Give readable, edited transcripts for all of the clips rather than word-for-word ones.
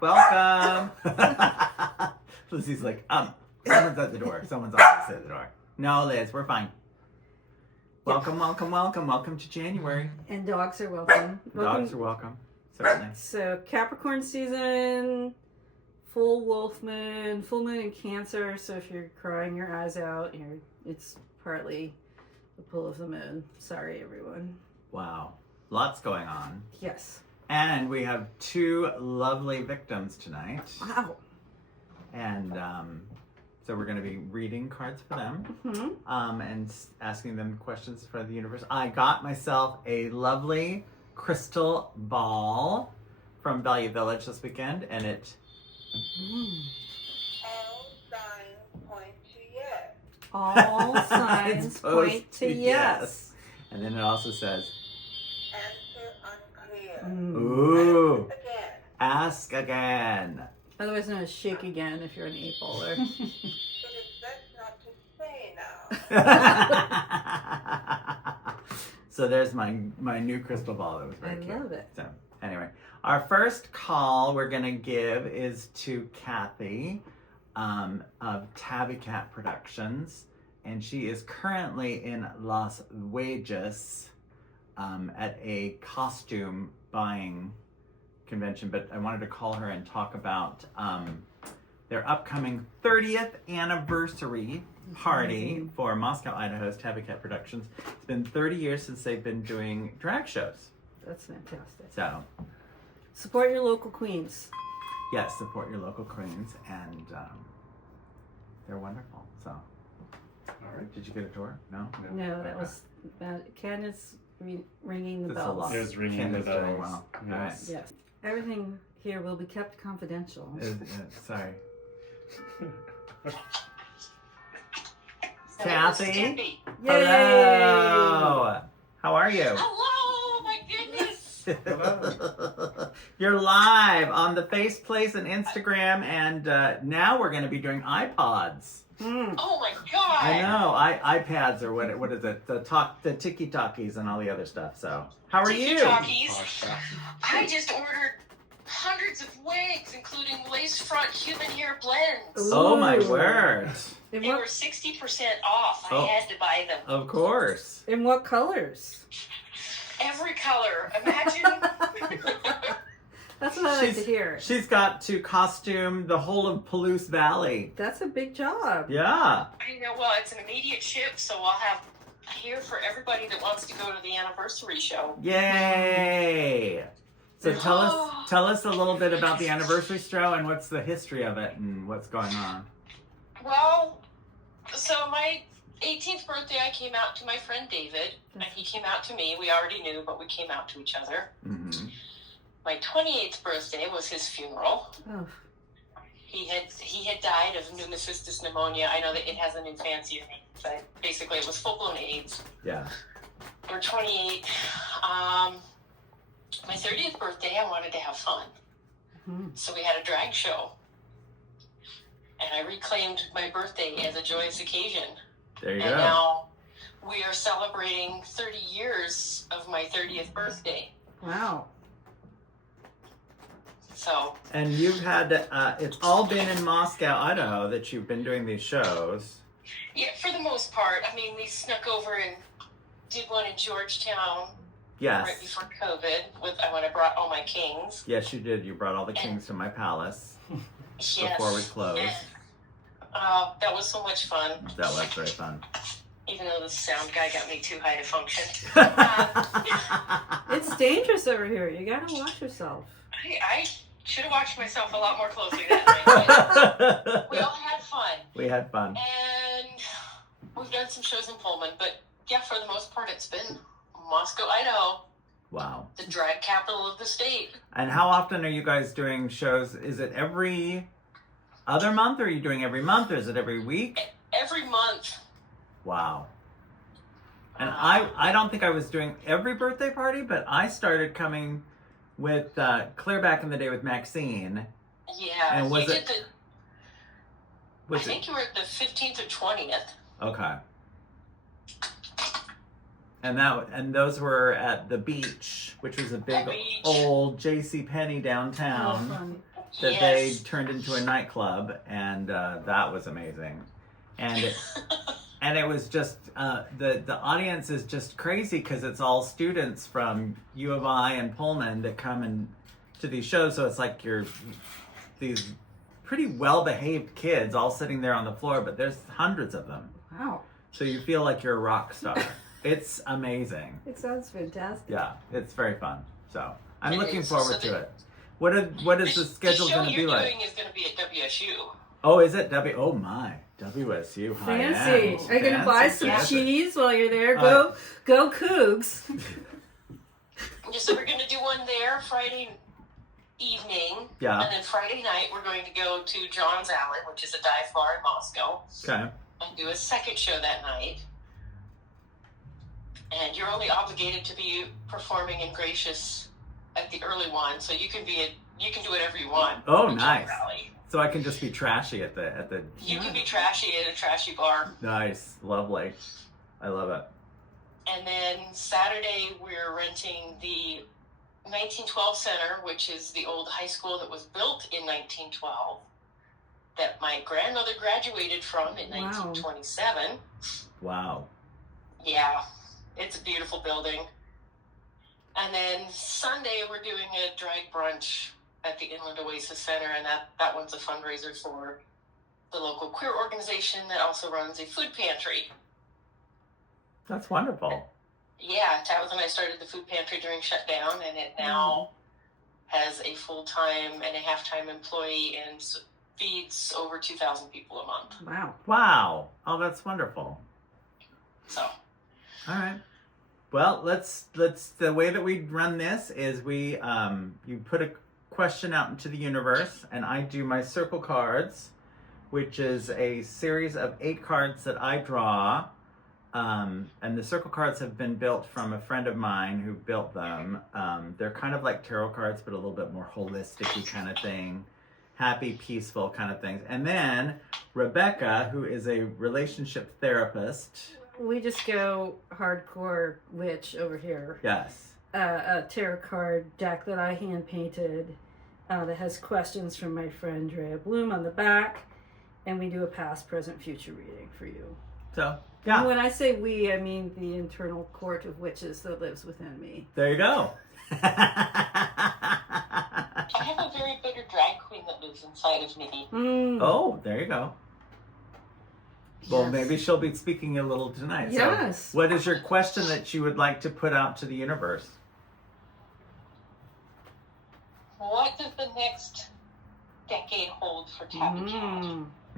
Welcome. Lizzie's like, someone's at the door. Someone's obviously at the door. No, Liz, we're fine. Welcome, welcome, welcome. Welcome to January. And dogs are welcome. Dogs are welcome. Certainly. So Capricorn season, full wolf moon, full moon in Cancer. So if you're crying your eyes out, it's partly the pull of the moon. Sorry, everyone. Wow. Lots going on. Yes. And we have 2 lovely victims tonight. Wow. And so we're going to be reading cards for them, and asking them questions for the universe. I got myself a lovely crystal ball from Value Village this weekend, and it... All signs point to yes. And then it also says... Answer unclear. Ooh. Ask again. Otherwise known as shake again if you're an 8-baller. It is best not to say now. So there's my new crystal ball. That was very cute. I love it. So anyway, our first call we're gonna give is to Kathy of Tabby Cat Productions, and she is currently in Las Vegas at a costume buying convention, but I wanted to call her and talk about their upcoming 30th anniversary party for Moscow, Idaho's Tabby Cat Productions. It's been 30 years since they've been doing drag shows. That's fantastic. So, support your local queens. yes, support your local queens, and they're wonderful. So, all right, did you get a tour? No? No, that was Ken is ringing the That's a bells. lot. There's ringing Ken the is doing bells. well. Yes. Yes. Everything here will be kept confidential. Sorry. So Kathy? this is Tippy. Yay! Hello! How are you? Hello, my goodness. You're live on the Face Place and Instagram, and now we're going to be doing iPods. Oh my god. I know, iPads or what is it? The Tiki Talkies and all the other stuff. So, how are you? Tiki-talkies. I just ordered hundreds of wigs, including lace front human hair blends. Oh my Ooh. word! In They what, were 60% off. Oh. I had to buy them. Of course. in what colors? Every color. Imagine. That's what I like to hear. She's got to costume the whole of Palouse Valley. That's a big job. Yeah. I know. Well, it's an immediate ship, so I'll have here for everybody that wants to go to the anniversary show. Yay! So tell us a little bit about the anniversary show and what's the history of it and what's going on. Well, so my 18th birthday, I came out to my friend David, and he came out to me. We already knew, but we came out to each other. Mm-hmm. My 28th birthday was his funeral. Oh. He had died of pneumocystis pneumonia. I know that it has a new fancy name, but basically it was full-blown AIDS. Yeah. We're 28. My 30th birthday, I wanted to have fun. Mm-hmm. So we had a drag show. And I reclaimed my birthday as a joyous occasion. There you And go. now we are celebrating 30 years of my 30th birthday. Wow. So, And you've had, it's all been in Moscow, Idaho that you've been doing these shows. yeah, for the most part. I mean, we snuck over and did one in Georgetown right Yes. before COVID when I brought all my kings. Yes, you did. You brought all the kings to my palace Yes. before we closed. And, that was so much fun. That was very fun. Even though the sound guy got me too high to function. It's dangerous over here. You gotta watch yourself. I should have watched myself a lot more closely that night. But we all had fun. We had fun. And we've done some shows in Pullman. But yeah, for the most part, it's been Moscow, Idaho, Wow. the drag capital of the state. And how often are you guys doing shows? Is it every other month, or are you doing every month, or is it every week? Every month. Wow. And I don't think I was doing every birthday party, but I started coming with clear back in the day with Maxine. Yeah. And was you it- did I think you were at the 15th or 20th. Okay. And those were at the beach, which was a big The beach. old J.C. Penney Oh, downtown. fun. that Yes. they turned into a nightclub, and that was amazing. And it was just the audience is just crazy because it's all students from U of I and Pullman that come in to these shows. So it's like you're these pretty well-behaved kids all sitting there on the floor, but there's hundreds of them. Wow. So you feel like you're a rock star. It's amazing. It sounds fantastic. Yeah, it's very fun. So I'm It looking is. forward So to the- it. What is the schedule going to be The show like? you're doing is going to be at WSU. Oh, is it Oh my, WSU. Fancy. high-end. Are you gonna buy some Fancy. cheese while you're there? Go Cougs. So we're going to do one there Friday evening. Yeah. And then Friday night, we're going to go to John's Alley, which is a dive bar in Moscow, Okay. and do a second show that night. And you're only obligated to be performing in Gracious at the early one, so you can do whatever you want. Oh, at nice. John's Alley. So I can just be trashy at the. You can be trashy at a trashy bar. Nice, lovely. I love it. And then Saturday, we're renting the 1912 Center, which is the old high school that was built in 1912, that my grandmother graduated from in Wow. 1927. Wow. Yeah, it's a beautiful building. And then Sunday, we're doing a drag brunch at the Inland Oasis Center, and that one's a fundraiser for the local queer organization that also runs a food pantry. That's wonderful. Yeah, Tabitha and I started the food pantry during shutdown, and it now has a full-time and a half-time employee and feeds over 2,000 people a month. Wow. Wow. Oh, that's wonderful. So, All right. Well, let's the way that we run this is we you put a question out into the universe, and I do my circle cards, which is a series of 8 cards that I draw. And the circle cards have been built from a friend of mine who built them. They're kind of like tarot cards, but a little bit more holistic-y kind of thing. Happy, peaceful kind of things. And then Rebecca, who is a relationship therapist. We just go hardcore witch over here. Yes. A tarot card deck that I hand painted that has questions from my friend Drea Bloom on the back, and we do a past, present, future reading for you. So, And yeah. when I say we, I mean the internal court of witches that lives within me. There you go. I have a very bitter drag queen that lives inside of me. Oh, there you go. Well, Yes. maybe she'll be speaking a little tonight. Yes. So what is your question that you would like to put out to the universe? What does the next decade hold for Tabby Cat?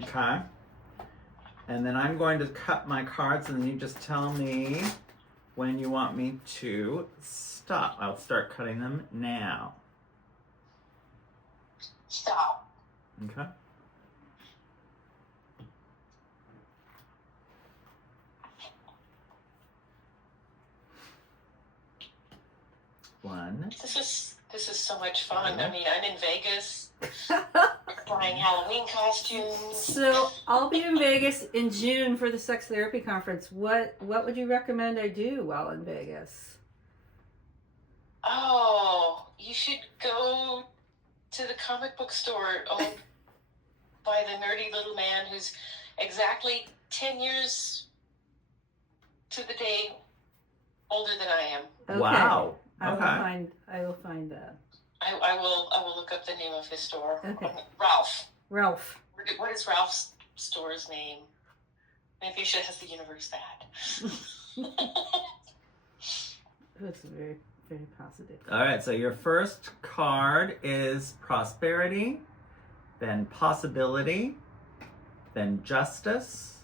Okay. And then I'm going to cut my cards, and then you just tell me when you want me to stop. I'll start cutting them now. Stop. Okay. One. This is so much fun. I mean, I'm in Vegas buying Halloween costumes. So I'll be in Vegas in June for the sex therapy conference. What would you recommend I do while in Vegas? Oh, you should go to the comic book store owned by the nerdy little man who's exactly 10 years to the day older than I am. Okay. Wow. I Okay. will find that. I will look up the name of his store. Okay. Ralph. Ralph. What is Ralph's store's name? Maybe I should ask the universe that. That's very, very positive. All right, so your first card is prosperity, then possibility, then justice,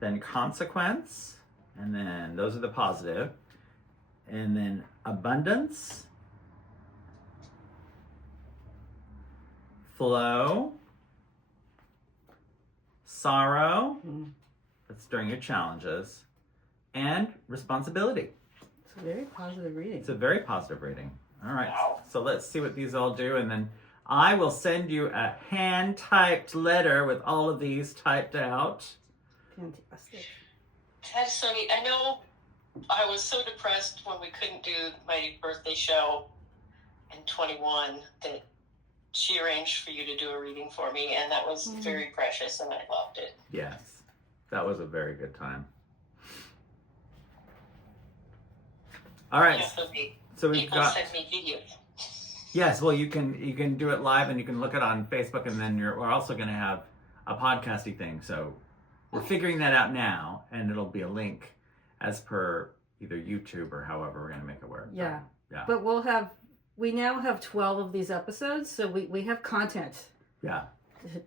then consequence, and then those are the positive, and then abundance, flow, sorrow, that's during your challenges, and responsibility. It's a very positive reading. It's a very positive reading. All right, Wow. so let's see what these all do, and then I will send you a hand-typed letter with all of these typed out. Fantastic. That is so neat. I know I was so depressed when we couldn't do my birthday show in 21 that she arranged for you to do a reading for me, and that was very precious, and I loved it. Yes, that was a very good time. All right, Definitely. so we've People got. send me videos. Yes, well, you can do it live, and you can look it on Facebook, and then we're also going to have a podcasty thing. So we're figuring that out now, and it'll be a link as per either YouTube or however we're going to make it work. Yeah. Yeah. But we now have 12 of these episodes, so we have content Yeah.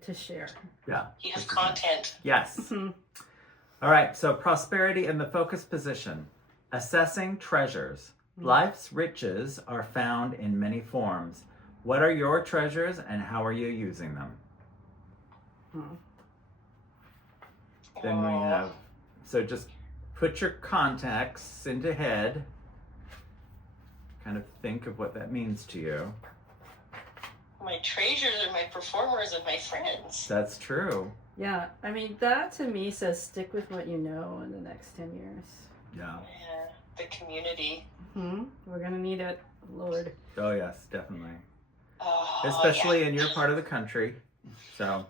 to share. Yeah. You have content. Yes. Mhm. All right. So prosperity in the focus position, assessing treasures. Life's riches are found in many forms. What are your treasures, and how are you using them? Then we have, so just put your context into head. Kind of think of what that means to you. My treasures are my performers and my friends. That's true. Yeah, I mean, that to me says stick with what you know in the next 10 years. Yeah. Yeah, the community. We're going to need it, Lord. Oh, yes, definitely. Oh, Especially yeah. in your part of the country. So,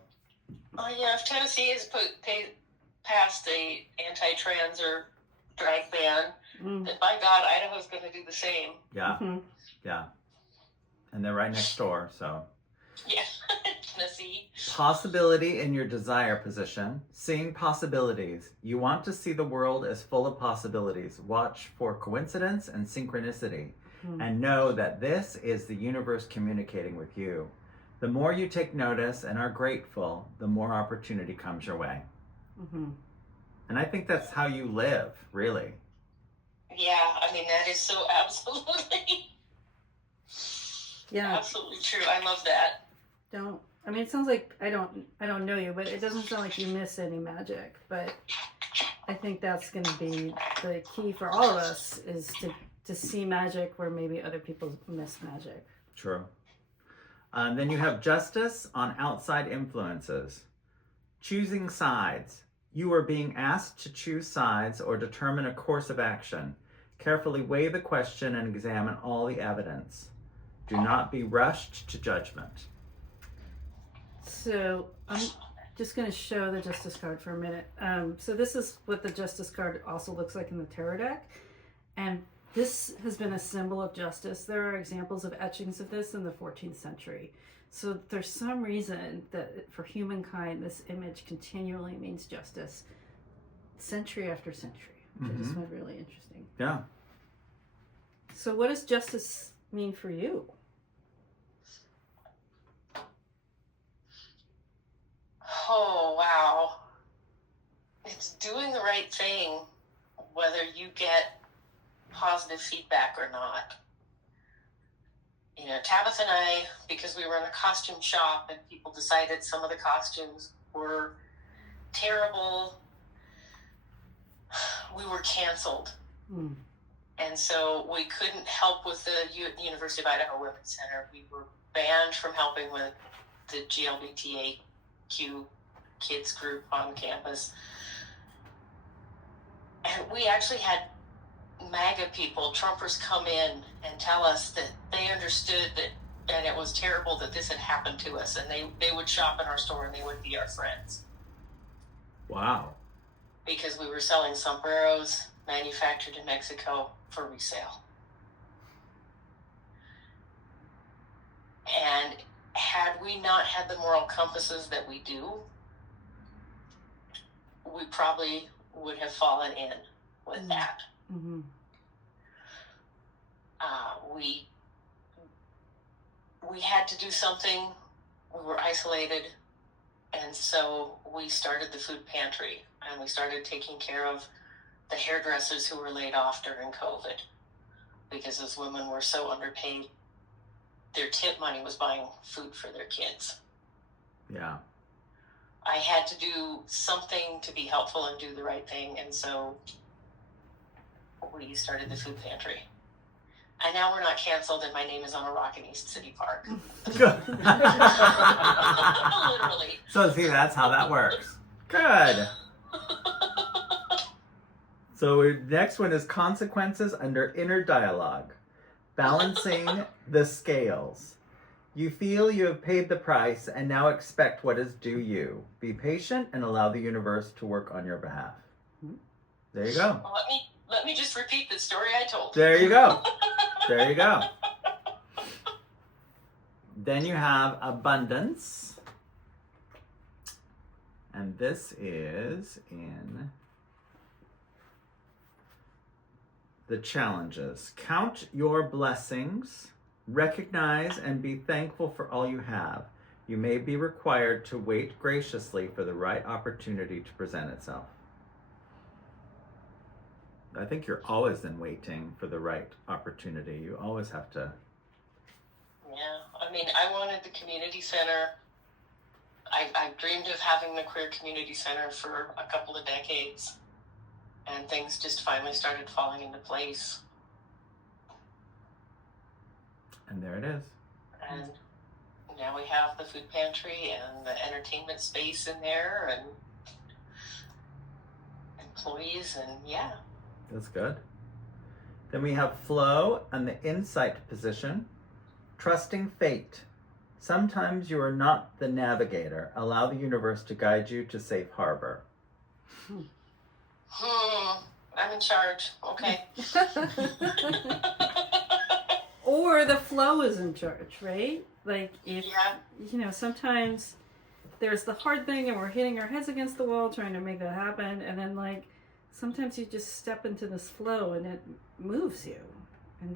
Oh, yeah, if Tennessee has passed a anti-trans or drag ban, then by God, Idaho's going to do the same. yeah. Yeah. And they're right next door, so. Yeah, Tennessee. Possibility in your desire position. Seeing possibilities. You want to see the world as full of possibilities. Watch for coincidence and synchronicity. And know that this is the universe communicating with you. The more you take notice and are grateful, the more opportunity comes your way. And I think that's how you live, really. Yeah, I mean, that is so absolutely, Yeah. absolutely true. I love that. I mean, it sounds like I don't know you, but it doesn't sound like you miss any magic. But I think that's going to be the key for all of us, is to see magic where maybe other people miss magic. True. Then you have justice on outside influences. Choosing sides. You are being asked to choose sides or determine a course of action. Carefully weigh the question and examine all the evidence. Do not be rushed to judgment. So I'm just going to show the Justice card for a minute. So this is what the Justice card also looks like in the tarot deck. And this has been a symbol of justice. There are examples of etchings of this in the 14th century. So there's some reason that for humankind, this image continually means justice, century after century, which I just find really interesting. Yeah. So what does justice mean for you? Oh, wow. It's doing the right thing, whether you get positive feedback or not. You know, Tabitha and I, because we were in a costume shop and people decided some of the costumes were terrible, we were canceled. And so we couldn't help with the University of Idaho Women's Center. We were banned from helping with the GLBTAQ kids group on campus. And we actually had MAGA people, Trumpers, come in and tell us that they understood that, and it was terrible that this had happened to us, and they would shop in our store and they would be our friends. Wow. Because we were selling sombreros manufactured in Mexico for resale. And had we not had the moral compasses that we do, we probably would have fallen in with that. We had to do something. We were isolated, and so we started the food pantry, and we started taking care of the hairdressers who were laid off during COVID, because those women were so underpaid. Their tip money was buying food for their kids. Yeah. I had to do something to be helpful and do the right thing, and so we started the food pantry. And now we're not canceled, and my name is on a rock in East City Park. Literally. So see, that's how that works. Good. So next one is consequences under inner dialogue. Balancing the scales. You feel you have paid the price and now expect what is due you. Be patient and allow the universe to work on your behalf. There you go. Well, let me just repeat the story I told. There you go. There you go. Then you have abundance. And this is in the challenges. Count your blessings. Recognize and be thankful for all you have. You may be required to wait graciously for the right opportunity to present itself. I think you're always in waiting for the right opportunity. You always have to. Yeah, I mean, I wanted the community center. I've dreamed of having the queer community center for a couple of decades, and things just finally started falling into place. And there it is. And now we have the food pantry and the entertainment space in there and employees, and yeah. That's good. Then we have flow and the insight position. Trusting fate. Sometimes you are not the navigator. Allow the universe to guide you to safe harbor. I'm in charge. Okay. Or the flow is in charge, right? Like if, Yeah. Sometimes there's the hard thing and we're hitting our heads against the wall trying to make that happen. And then like, sometimes you just step into this flow and it moves you. And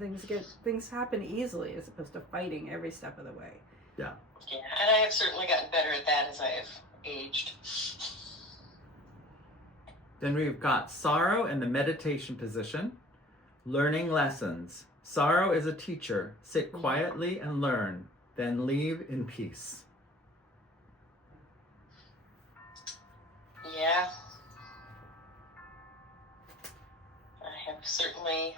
things happen easily as opposed to fighting every step of the way. Yeah. Yeah, and I have certainly gotten better at that as I have aged. Then we've got sorrow in the meditation position. Learning lessons. Sorrow is a teacher. Sit quietly and learn. Then leave in peace. Yeah. I have certainly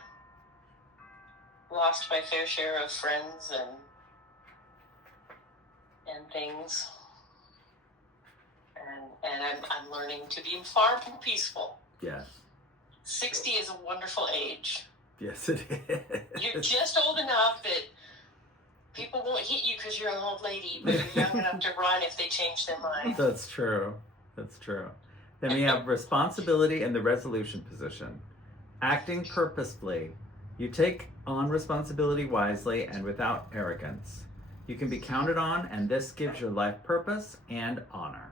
lost my fair share of friends and things. And I'm learning to be far more peaceful. Yes. 60 is a wonderful age. Yes, it is. You're just old enough that people won't hit you because you're an old lady, but you're young enough to run if they change their mind. That's true. That's true. Then we have responsibility in the resolution position. Acting purposefully. You take on responsibility wisely and without arrogance. You can be counted on, and this gives your life purpose and honor.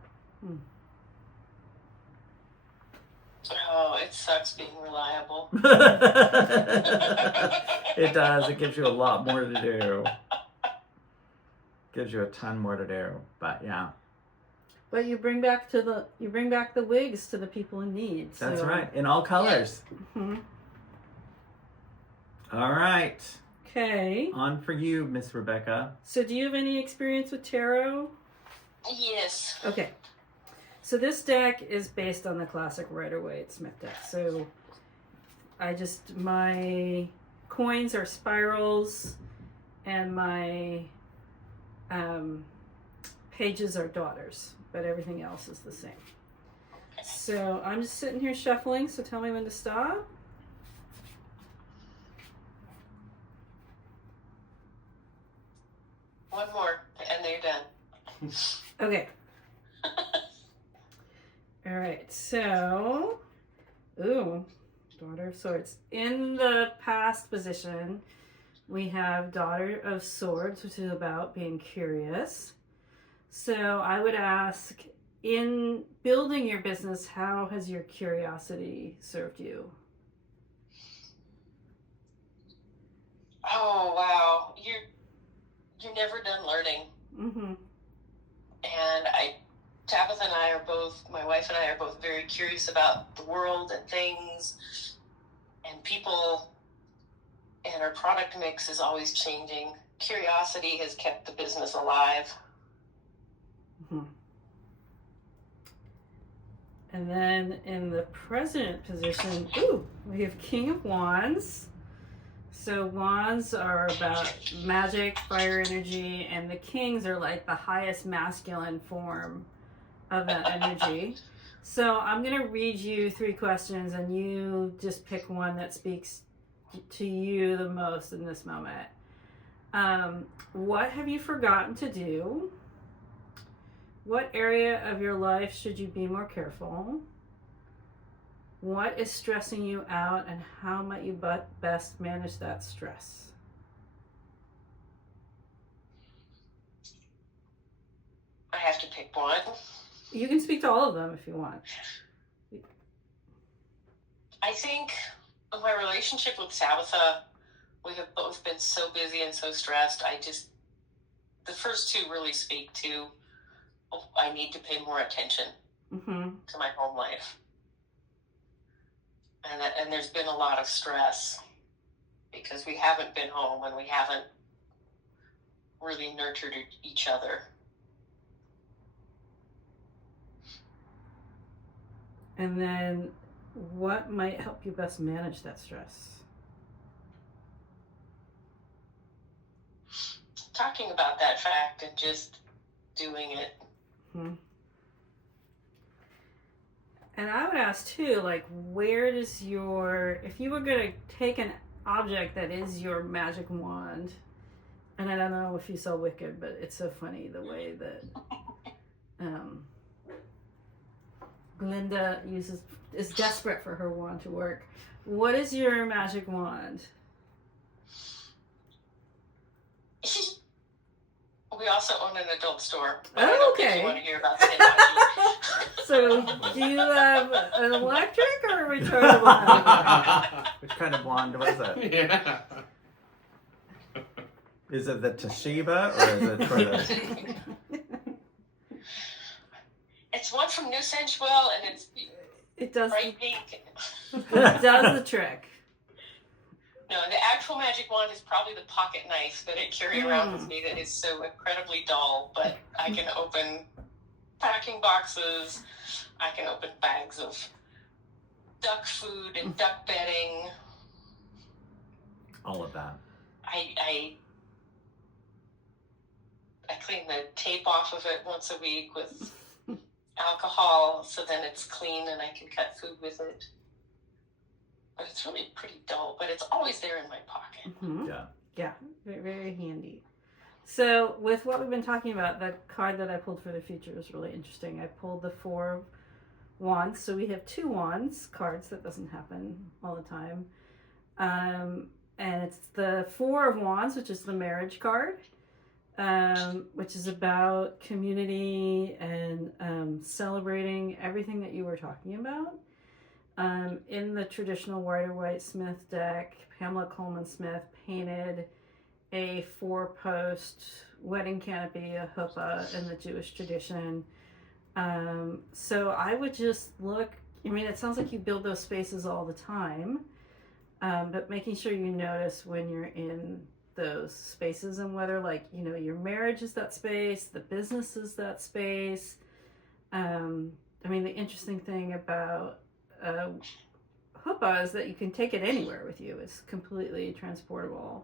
Oh, it sucks being reliable. It does. It gives you a lot more to do. Gives you a ton more to do. But yeah. But you bring back the wigs to the people in need. That's right. In all colors. Mm-hmm. All right. Okay. On for you, Miss Rebecca. So do you have any experience with tarot? Yes. Okay. So this deck is based on the classic Rider-Waite-Smith deck. So my coins are spirals and my pages are daughters, but everything else is the same. So I'm just sitting here shuffling, so tell me when to stop. One more, and they're done. Okay. All right, so, Daughter of Swords. In the past position, we have Daughter of Swords, which is about being curious. So I would ask, in building your business, how has your curiosity served you? Oh, wow. You're never done learning. Mm-hmm. And Tabitha and I are both, my wife and I are both very curious about the world and things and people, and our product mix is always changing. Curiosity has kept the business alive. Mm-hmm. And then in the present position, we have King of Wands. So wands are about magic, fire energy, and the kings are like the highest masculine form of that energy. So I'm going to read you 3 questions and you just pick one that speaks to you the most in this moment. What have you forgotten to do? What area of your life should you be more careful? What is stressing you out, and how might you best manage that stress? I have to pick one. You can speak to all of them if you want. I think my relationship with Tabitha, we have both been so busy and so stressed. The first two really speak to, I need to pay more attention to my home life. And there's been a lot of stress because we haven't been home and we haven't really nurtured each other. And then what might help you best manage that stress? Talking about that fact and just doing it. And I would ask too, like, where does if you were going to take an object that is your magic wand, and I don't know if you saw Wicked, but it's so funny the way that Glinda is desperate for her wand to work. What is your magic wand? We also own an adult store. But Oh, I don't okay. think you want to hear about the So, do you have an electric or a rechargeable wand? Which kind of wand was it? Yeah. Is it the Toshiba or is it for the... It's one from New Sensual, and it's It does. bright pink. It does the trick. No, the actual magic wand is probably the pocket knife that I carry around with me that is so incredibly dull, but I can open packing boxes, I can open bags of duck food and duck bedding. All of that. I clean the tape off of it once a week with alcohol, so then it's clean and I can cut food with it. But it's really pretty dull, but it's always there in my pocket. Yeah. Yeah, very, very handy. So, with what we've been talking about, the card that I pulled for the future was really interesting. I pulled the 4 of Wands, so we have 2 Wands cards. That doesn't happen all the time. And it's the 4 of Wands, which is the marriage card, which is about community and celebrating everything that you were talking about. In the traditional Rider-Waite Smith deck, Pamela Coleman Smith painted a 4-post wedding canopy, a chuppah in the Jewish tradition. So I would just look, I mean, it sounds like you build those spaces all the time, but making sure you notice when you're in those spaces and whether, like, you know, your marriage is that space, the business is that space. I mean, the interesting thing about chuppah is that you can take it anywhere with you. It's completely transportable.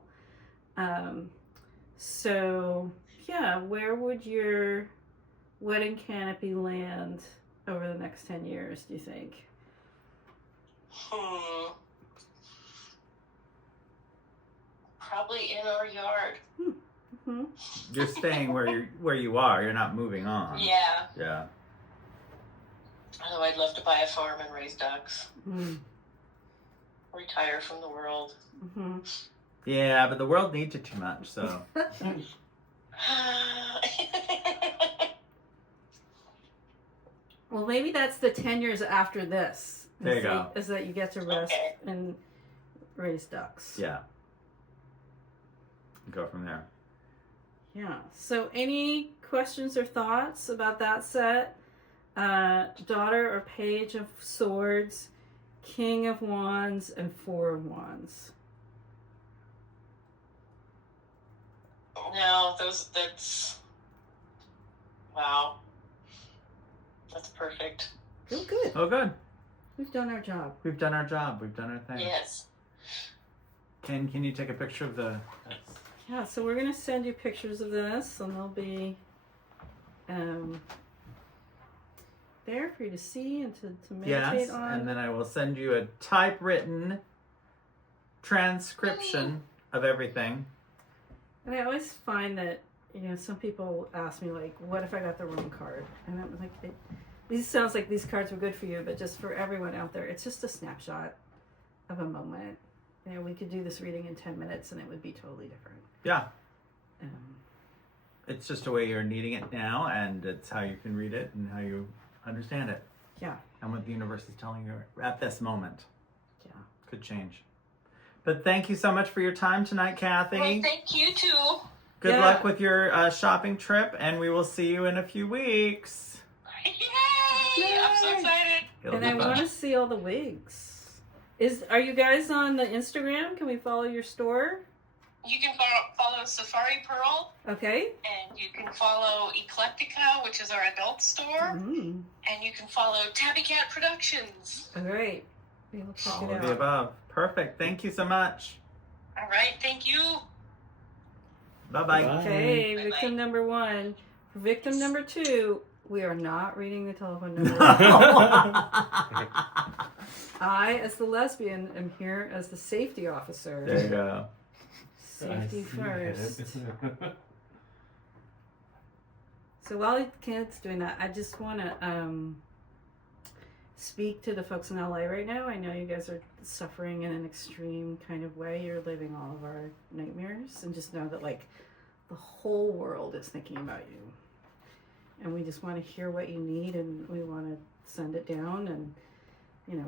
So yeah, where would your wedding canopy land over the next 10 years, do you think? Probably in our yard. Mm-hmm. You're staying where you are. You're not moving on. Yeah. Yeah. Although I'd love to buy a farm and raise ducks. Mm-hmm. Retire from the world. Mm-hmm. Yeah, but the world needs you too much, so. Well, maybe that's the 10 years after this. There you go. Is that you get to rest Okay. and raise ducks. Yeah. Go from there. Yeah. So any questions or thoughts about that set? Daughter or Page of Swords, King of Wands, and 4 of Wands. No, that's wow. That's perfect. Oh, good. Oh, good. We've done our job. We've done our job. We've done our thing. Yes. Can you take a picture of the... Yeah, so we're going to send you pictures of this, and they'll be there for you to see and to meditate Yes, on. and then I will send you a typewritten transcription of everything. And I always find that, some people ask me, like, what if I got the wrong card? And I'm like, these sounds like these cards were good for you, but just for everyone out there, it's just a snapshot of a moment. We could do this reading in 10 minutes and it would be totally different. Yeah. Um, It's just a way you're needing it now, and it's how you can read it and how you understand it. Yeah. And what the universe is telling you at this moment. Yeah. Could change. But thank you so much for your time tonight, Kathy. Well, thank you too. Good Yeah. luck with your shopping trip, and we will see you in a few weeks. Yay! I'm so excited. It'll And be I fun. want to see all the wigs. Are you guys on the Instagram? Can we follow your store? You can follow Safari Pearl, Okay. and you can follow Eclectica, which is our adult store, Mm. and you can follow Tabby Cat Productions. All right. We will check All it of the out. above. Perfect. Thank you so much. All right, thank you. Bye-bye. Bye. Okay, Bye-bye. victim number 1. For victim number 2, we are not reading the telephone number. I, as the lesbian, am here as the safety officer. There you go. Safety first. So while Kenneth's doing that, I just want to speak to the folks in LA right now. I know you guys are suffering in an extreme kind of way. You're living all of our nightmares, and just know that, like, the whole world is thinking about you. And we just want to hear what you need, and we want to send it down. And,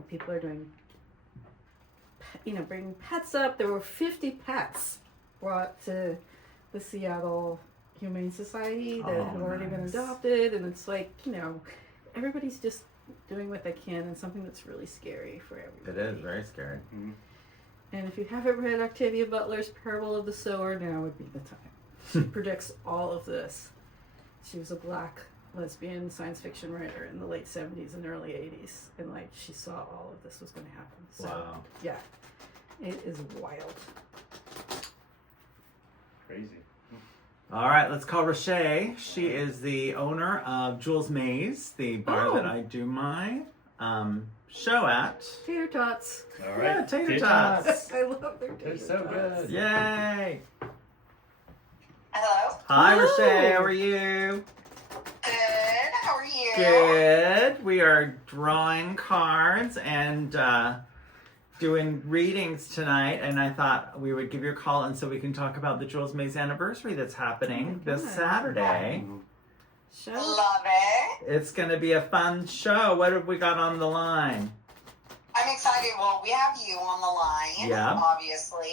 people are doing, bringing pets up. There were 50 pets brought to the Seattle Humane Society that have already been nice. adopted. And it's like, everybody's just doing what they can, and something that's really scary for everybody. It is very scary. And if you haven't read Octavia Butler's Parable of the Sower, now would be the time. She predicts all of this. She was a black lesbian science fiction writer in the late 70s and early 80s, and she saw all of this was going to happen. So Wow. yeah, it is wild. Crazy. All right, let's call Roche. She is the owner of Jules Maze, the bar that I do my show at. Tater tots. All Yeah, right. tater Tater tots. I love their tater They're so tots. good. Yay! Hello. Hi, Hello. Roche. How are you? Good. How are you? Good. We are drawing cards and doing readings tonight, and I thought we would give you a call and so we can talk about the Jules Maze anniversary that's happening Oh my this God. Saturday. Show. Love it. It's going to be a fun show. What have we got on the line? I'm excited. Well, we have you on the line, Yeah. obviously.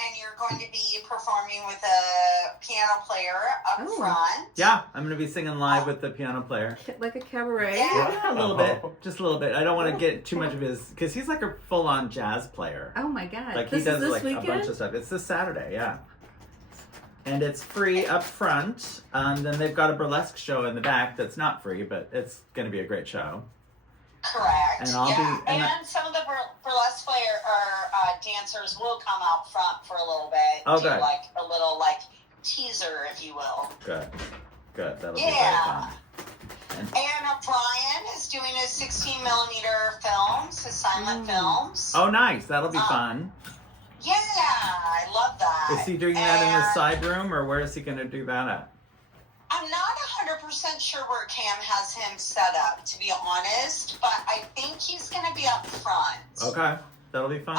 And you're going to be performing with a piano player up Oh. front. Yeah, I'm going to be singing live with the piano player. Like a cabaret. Yeah. Yeah, a little bit. Just a little bit. I don't want to get too much of his, because he's like a full-on jazz player. Oh my God. Like this he does is this like weekend? a bunch of stuff. It's this Saturday, yeah. And it's free up front. Then they've got a burlesque show in the back that's not free, but it's going to be a great show. Correct. And I'll yeah. be- and and some of the burlesque player or dancers will come out front for a little bit. Oh, do good. like a little teaser, if you will. Good. That'll be Yeah. very fun. And Brian is doing his 16 millimeter films, his silent films. Oh, nice. That'll be fun. Yeah, I love that. Is he doing that in the And side room, or where is he going to do that at? I'm not 100% sure where Cam has him set up, to be honest, but I think he's going to be up front. Okay. That'll be fun.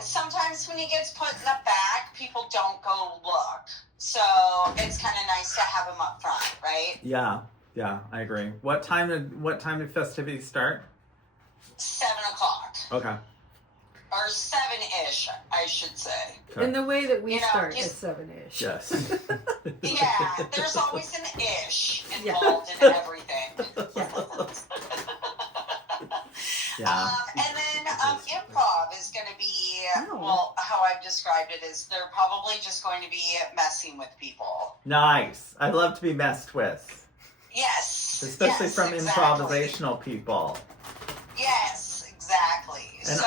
Sometimes when he gets put in the back, people don't go look. So it's kind of nice to have him up front, right? Yeah, I agree. What time did festivities start? 7 o'clock. Okay. Or 7-ish, I should say. In the way that we You know, start he's- at 7-ish. Yes. Yeah, there's always an ish Yeah. involved in everything. Yeah. And then improv is going to be, Oh. well, how I've described it is they're probably just going to be messing with people. Nice. I love to be messed with, Yes. especially yes, from exactly. improvisational people. Yes, exactly. And- So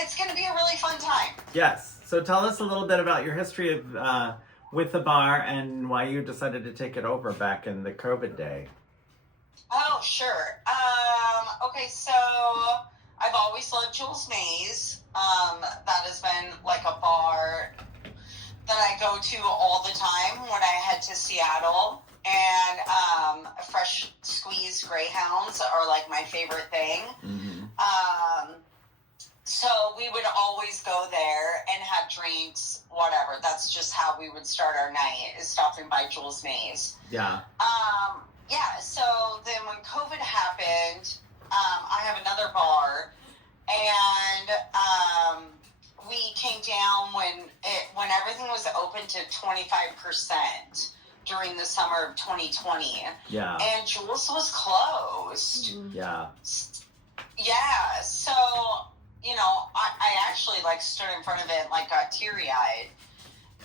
it's going to be a really fun time. Yes. So tell us a little bit about your history of with the bar and why you decided to take it over back in the COVID day. Oh, sure. Okay, so I've always loved Jules Maze. That has been like a bar that I go to all the time when I head to Seattle. And fresh squeezed greyhounds are like my favorite thing. So we would always go there and have drinks, whatever. That's just how we would start our night, is stopping by Jules Mays. Yeah. Yeah, so then when COVID happened, I have another bar, and we came down when everything was open to 25% during the summer of 2020. Yeah. And Jules was closed. Yeah. Yeah, so, you know, I actually, like, stood in front of it, like, got teary-eyed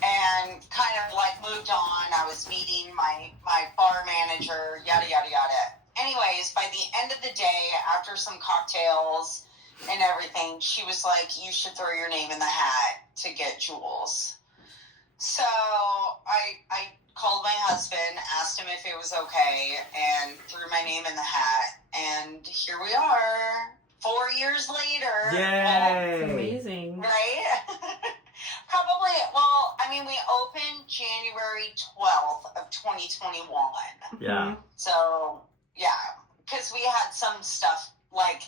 and kind of, like, moved on. I was meeting my bar manager, yada, yada, yada. Anyways, by the end of the day, after some cocktails and everything, she was like, you should throw your name in the hat to get Jules. So I called my husband, asked him if it was okay, and threw my name in the hat. And here we are, 4 years later. Yay! Amazing. Right? Probably, well, I mean, we opened January 12th of 2021. Yeah. So, yeah, because we had some stuff, like,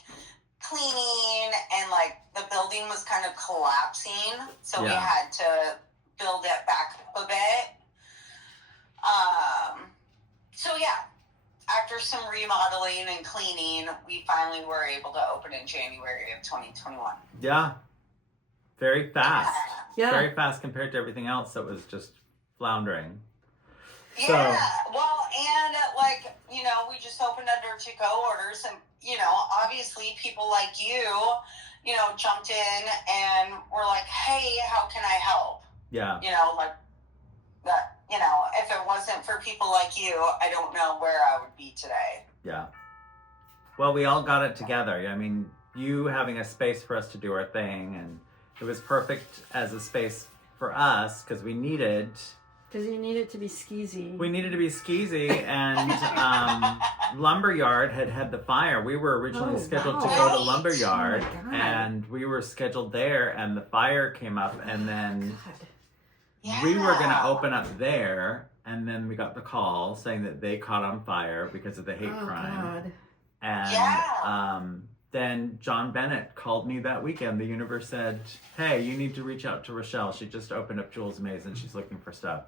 cleaning, and, like, the building was kind of collapsing, so we had to build it back up a bit. So, yeah, after some remodeling and cleaning, we finally were able to open in January of 2021. Yeah. Very fast. Yeah. Very fast compared to everything else that was just floundering. Yeah, well, and, like, you know, we just opened under to-go orders, and, you know, obviously people like you know, jumped in and were like, hey, how can I help? Yeah. You know, like, that, you know, if it wasn't for people like you, I don't know where I would be today. Yeah. Well, we all got it together. I mean, you having a space for us to do our thing, and it was perfect as a space for us because we needed... Because you need it to be skeezy. We needed to be skeezy, and Lumberyard had the fire. We were originally scheduled to go to Lumberyard, and we were scheduled there, and the fire came up, and then we were going to open up there, and then we got the call saying that they caught on fire because of the hate crime. And then John Bennett called me that weekend. The universe said, hey, you need to reach out to Rochelle. She just opened up Jules Mays, and she's looking for stuff.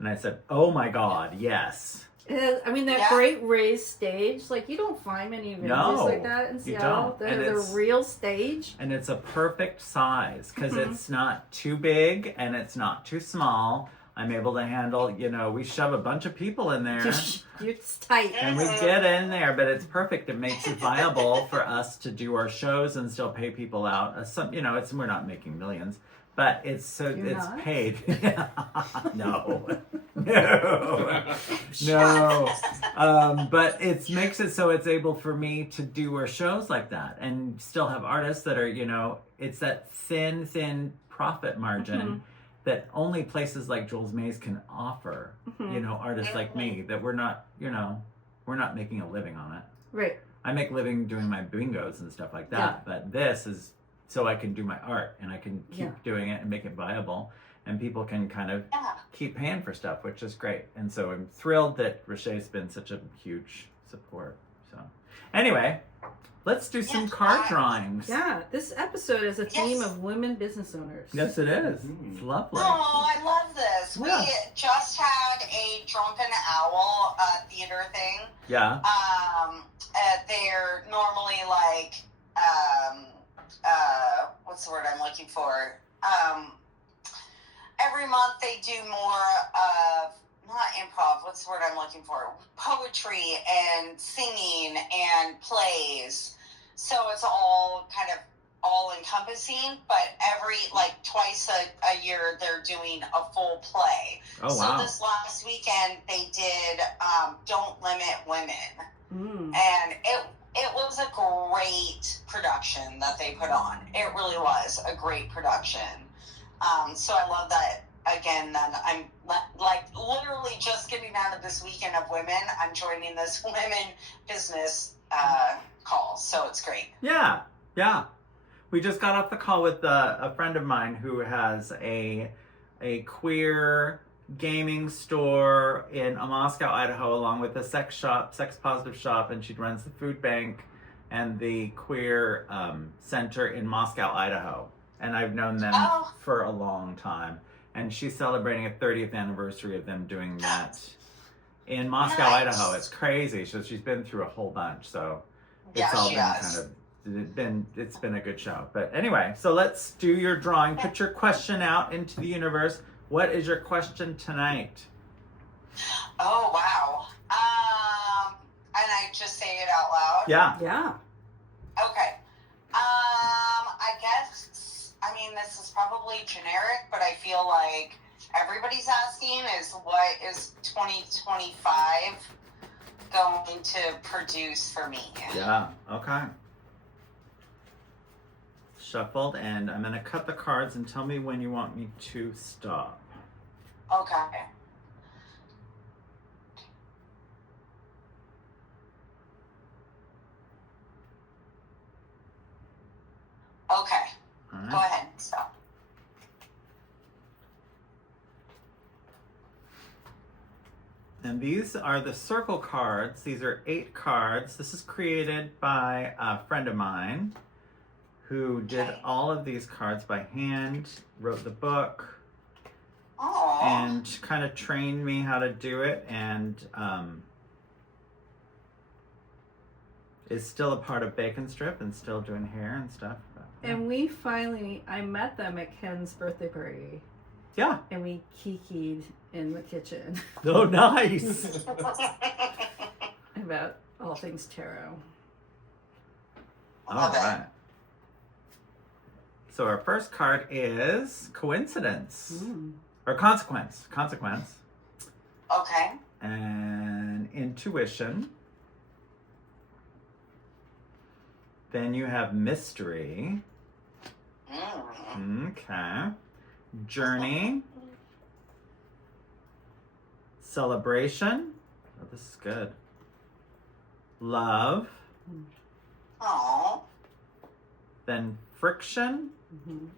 And I said, oh my God, yes. I mean, that great raised stage, like, you don't find many venues like that in Seattle. They're the real stage. And it's a perfect size because it's not too big and it's not too small. I'm able to handle, you know, we shove a bunch of people in there. It's tight. And we get in there, but it's perfect. It makes it viable for us to do our shows and still pay people out. Some, you know, we're not making millions. But it's not? paid. No. But it makes it so it's able for me to do our shows like that and still have artists that are, you know, it's that thin profit margin that only places like Jules Mays can offer, you know, artists like me, that we're not, you know, we're not making a living on it. Right. I make a living doing my bingos and stuff like that, but this is so I can do my art and I can keep doing it and make it viable, and people can kind of keep paying for stuff, which is great. And so I'm thrilled that Roché's been such a huge support. So anyway, let's do some card drawings. Yeah, this episode is a theme of women business owners. Yes, it is. It's lovely. Oh, I love this. Yeah. We just had a Drunken Owl theater thing. Yeah. They're normally like, what's the word I'm looking for? Every month they do more of, not improv, what's the word I'm looking for? Poetry and singing and plays. So it's all kind of all encompassing, but every, like, twice a year they're doing a full play. Oh, wow. So this last weekend they did Don't Limit Women. And it was a great production that they put on. It really was a great production. So I love that, again, that I'm like literally just getting out of this weekend of women. I'm joining this women business call. So it's great. Yeah. Yeah. We just got off the call with a friend of mine who has a a queer gaming store in Moscow, Idaho, along with a sex positive shop, and she runs the food bank and the queer center in Moscow, Idaho. And I've known them for a long time. And she's celebrating a 30th anniversary of them doing that in Moscow, Idaho. It's crazy. So she's been through a whole bunch. So it's all it's been a good show. But anyway, so let's do your drawing. Put your question out into the universe. What is your question tonight? Oh, wow. And I just say it out loud? Yeah. Okay. I guess, I mean, this is probably generic, but I feel like everybody's asking is what is 2025 going to produce for me? Yeah, okay. Shuffled, and I'm going to cut the cards and tell me when you want me to stop. Okay. Okay. All right. Go ahead. Stop. And these are the circle cards. These are 8 cards. This is created by a friend of mine who did all of these cards by hand, wrote the book, and kind of trained me how to do it, and is still a part of Bacon Strip and still doing hair and stuff. And I met them at Ken's birthday party. Yeah. And we kikied in the kitchen. Oh, nice. About all things tarot. All right. So our first card is coincidence. Or consequence. Consequence. Okay. And intuition. Then you have mystery. Okay. Journey. Celebration. Oh, this is good. Love. Oh. Then friction.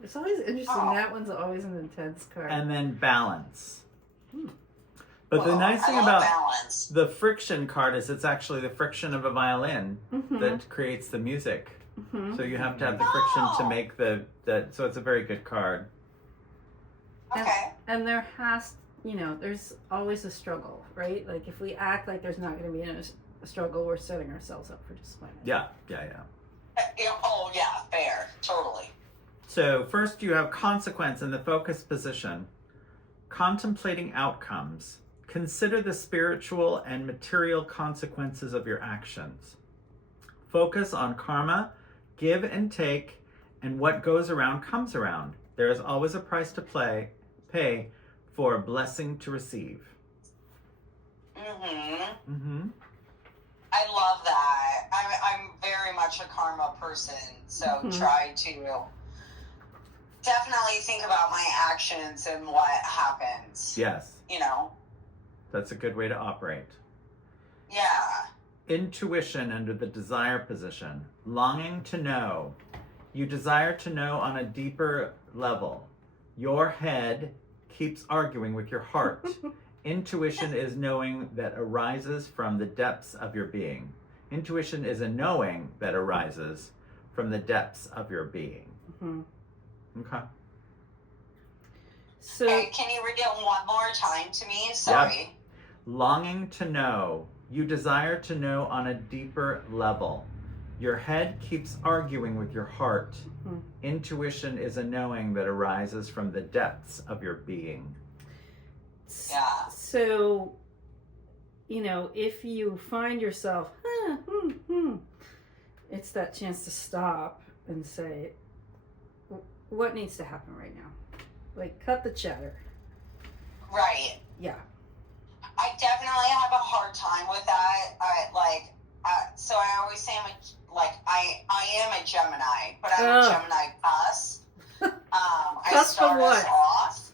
It's always interesting. That one's always an intense card. And then balance. But the nice thing about balance. The friction card is it's actually the friction of a violin that creates the music. So you have to have the friction to make so it's a very good card. Okay. And there there's always a struggle, right? Like if we act like there's not going to be a struggle, we're setting ourselves up for disappointment. Yeah. Oh, yeah, fair. Totally. So first you have consequence in the focus position. Contemplating outcomes. Consider the spiritual and material consequences of your actions. Focus on karma, give and take, and what goes around comes around. There is always a price to pay for a blessing to receive. I love that. I'm very much a karma person, so try to definitely think about my actions and what happens. Yes. You know? That's a good way to operate. Yeah. Intuition under the desire position. Longing to know. You desire to know on a deeper level. Your head keeps arguing with your heart. Intuition is knowing that arises from the depths of your being. Intuition is a knowing that arises from the depths of your being. Okay. So, can you read it one more time to me? Sorry. Yep. Longing to know. You desire to know on a deeper level. Your head keeps arguing with your heart. Intuition is a knowing that arises from the depths of your being. Yeah. So, if you find yourself, it's that chance to stop and say, what needs to happen right now? Like, cut the chatter. Right. Yeah. I definitely have a hard time with that. So I always say I am a Gemini, but I'm a Gemini cusp. I start us off.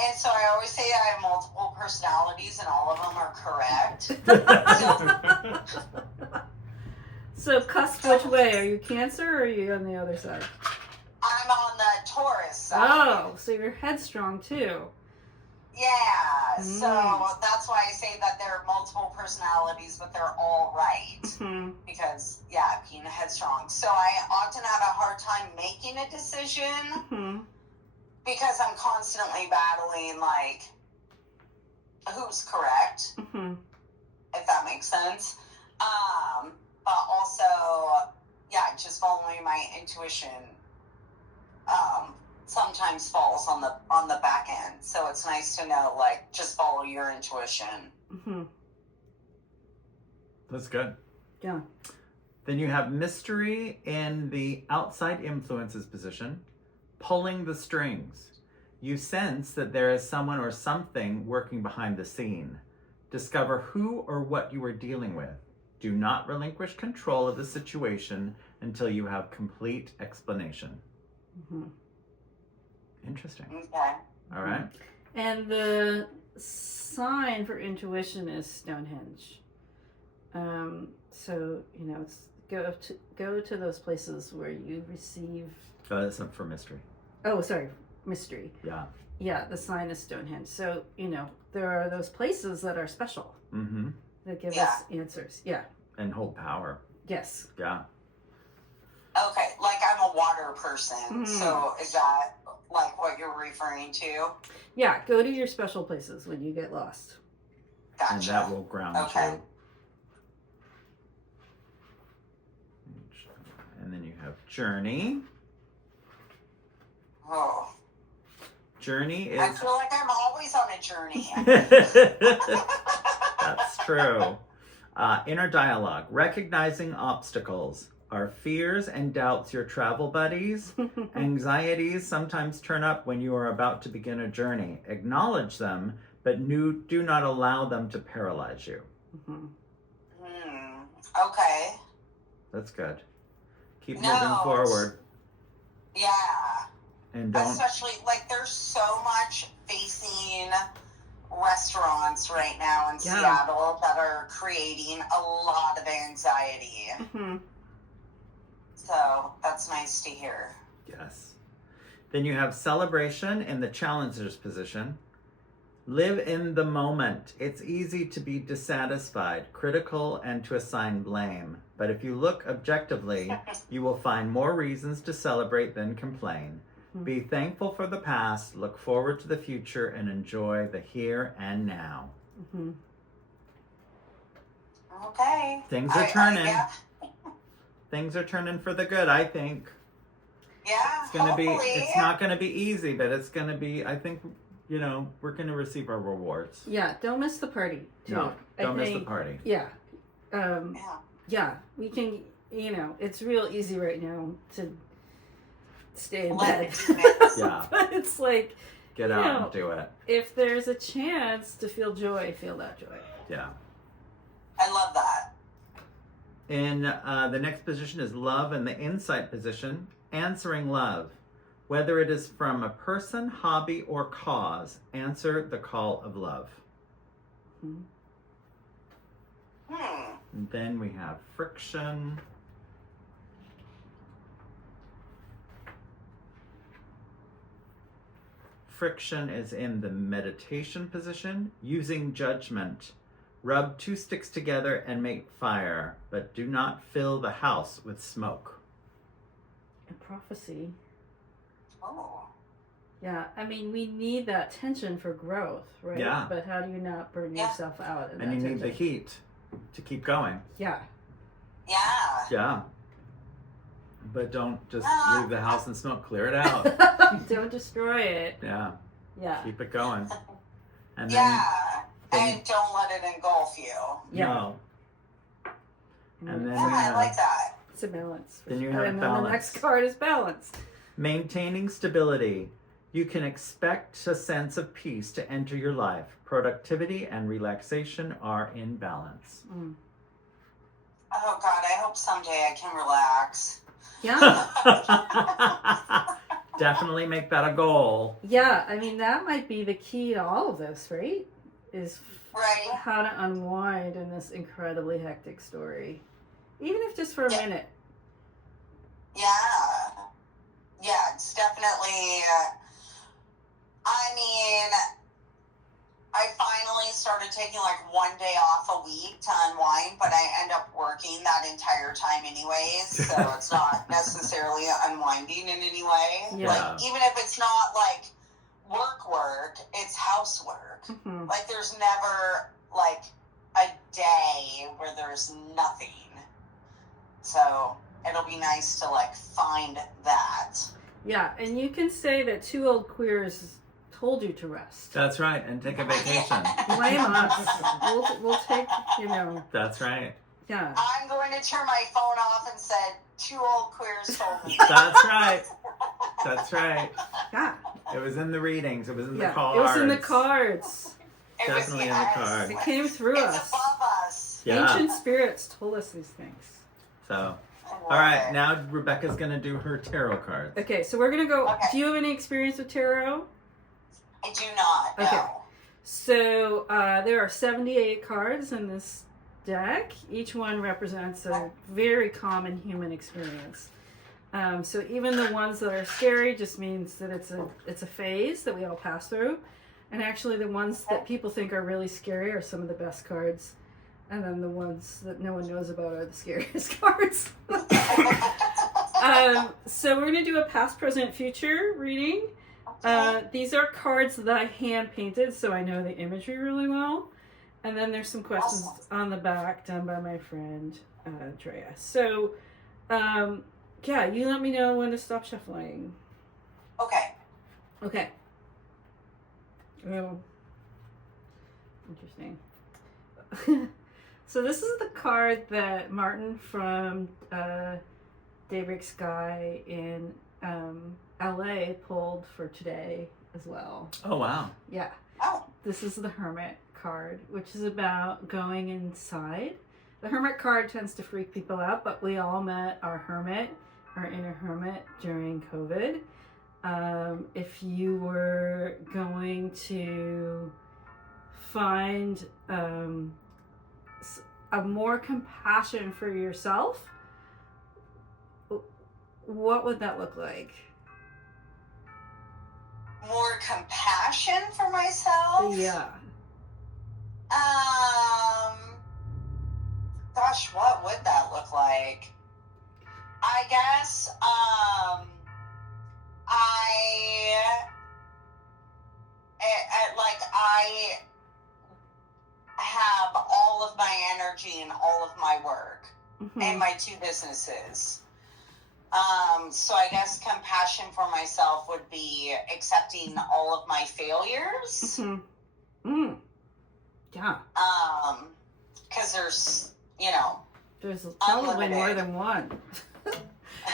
And so I always say I have multiple personalities and all of them are correct. So cusp which way? Are you Cancer or are you on the other side? I'm on the Taurus side. Oh, so you're headstrong too. Yeah, so that's why I say that there are multiple personalities, but they're all right. Mm-hmm. Because, yeah, being headstrong. So I often have a hard time making a decision Mm-hmm. because I'm constantly battling, like, who's correct, Mm-hmm. if that makes sense. But also, yeah, just following my intuition sometimes falls on the back end. So it's nice to know, like, just follow your intuition. Mm-hmm. That's good. Yeah. Then you have mystery in the outside influences position, pulling the strings. You sense that there is someone or something working behind the scene. Discover who or what you are dealing with. Do not relinquish control of the situation until you have complete explanation. Mm-hmm. Interesting. Okay. All right. And the sign for intuition is Stonehenge. So it's go to those places where you receive. Oh, that's up for mystery. Oh, sorry, mystery. Yeah. Yeah, the sign is Stonehenge. So there are those places that are special Mm-hmm. that give us answers. Yeah. And hold power. Yes. Yeah. Okay, like I'm a water person, so is that like what you're referring to? Yeah. Go to your special places when you get lost. Gotcha. And that will ground Okay. you. And then you have journey. Oh, Journey I is. feel like I'm always on a journey. That's true. Inner dialogue. Recognizing obstacles. Are fears and doubts your travel buddies? Anxieties sometimes turn up when you are about to begin a journey. Acknowledge them, but do not allow them to paralyze you. Mm-hmm. Okay. That's good. Keep No. moving forward. Yeah. And don't. Especially, like, there's so much facing restaurants right now in Seattle that are creating a lot of anxiety. Mm-hmm. So that's nice to hear. Yes. Then you have celebration in the challenger's position. Live in the moment. It's easy to be dissatisfied, critical, and to assign blame. But if you look objectively, you will find more reasons to celebrate than complain. Be thankful for the past, look forward to the future, and enjoy the here and now. Mm-hmm. Okay. Things are turning. Yeah. Things are turning for the good, I think. Yeah, It's gonna hopefully. it's not gonna be easy, but it's gonna be, I think, we're gonna receive our rewards. Yeah. Don't miss the party. Too. No, don't miss the think, party. Yeah. Yeah. Yeah. We can. It's real easy right now to stay in Let bed. it be. Yeah. But it's like, Get out and do it. if there's a chance to feel joy, feel that joy. Yeah. I love that. In the next position is love in the insight position, answering love. Whether it is from a person, hobby, or cause, answer the call of love. Mm-hmm. And then we have friction. Friction is in the meditation position, using judgment. Rub 2 sticks together and make fire, but do not fill the house with smoke. And prophecy. Oh. Yeah, I mean, we need that tension for growth, right? Yeah. But how do you not burn yourself out? And you need the heat to keep going. Yeah. Yeah. Yeah. But don't just leave the house in smoke. Clear it out. Don't destroy it. Yeah. Yeah. Keep it going. And then, Yeah. And don't let it engulf you. Yeah. no. And then Yeah, we I have like that. It's a balance. Then you have and balance. then the next card is balance. Maintaining stability. You can expect a sense of peace to enter your life. Productivity and relaxation are in balance. Mm. Oh, God, I hope someday I can relax. Yeah. Definitely make that a goal. Yeah, I mean, that might be the key to all of this, right? Is Right. how to unwind in this incredibly hectic story. Even if just for a minute. Yeah. Yeah, it's definitely started taking like one day off a week to unwind, but I end up working that entire time anyways, so it's not necessarily unwinding in any way. Yeah. Like, even if it's not like work, it's housework. Mhm. Like, there's never like a day where there's nothing. So it'll be nice to like find that. Yeah, and you can say that two old queers told you to rest. That's right, and take a vacation. Blame us. We'll take, you know. That's right. Yeah. I'm going to turn my phone off and said, two old queers told me. That's right. That's right. Yeah. It was in the readings. It was in the Yeah. cards. It was in the cards. It was, Definitely in the cards. It came through It's us. above us. Yeah. Ancient spirits told us these things. So, I love all right. it. Now Rebecca's gonna do her tarot cards. Okay, so we're gonna go. Okay. Do you have any experience with tarot? I do not, no. Okay. So there are 78 cards in this deck. Each one represents a very common human experience. So even the ones that are scary just means that it's a phase that we all pass through. And actually the ones that people think are really scary are some of the best cards. And then the ones that no one knows about are the scariest cards. So we're going to do a past, present, future reading. These are cards that I hand painted, so I know the imagery really well. And then there's some questions on the back done by my friend Drea. So, yeah, you let me know when to stop shuffling. Okay. Okay. Oh, interesting. So this is the card that Martin from Daybreak Sky in LA pulled for today as well. Oh wow. Yeah. Oh. This is the Hermit card, which is about going inside. The Hermit card tends to freak people out, but we all met our hermit, our inner hermit, during COVID. If you were going to find a more compassion for yourself, what would that look like? More compassion for myself? Yeah. Gosh, what would that look like? I guess, I have all of my energy and all of my work and my two businesses. So I guess compassion for myself would be accepting all of my failures. Yeah. Because there's, There's probably unlimited. more than one.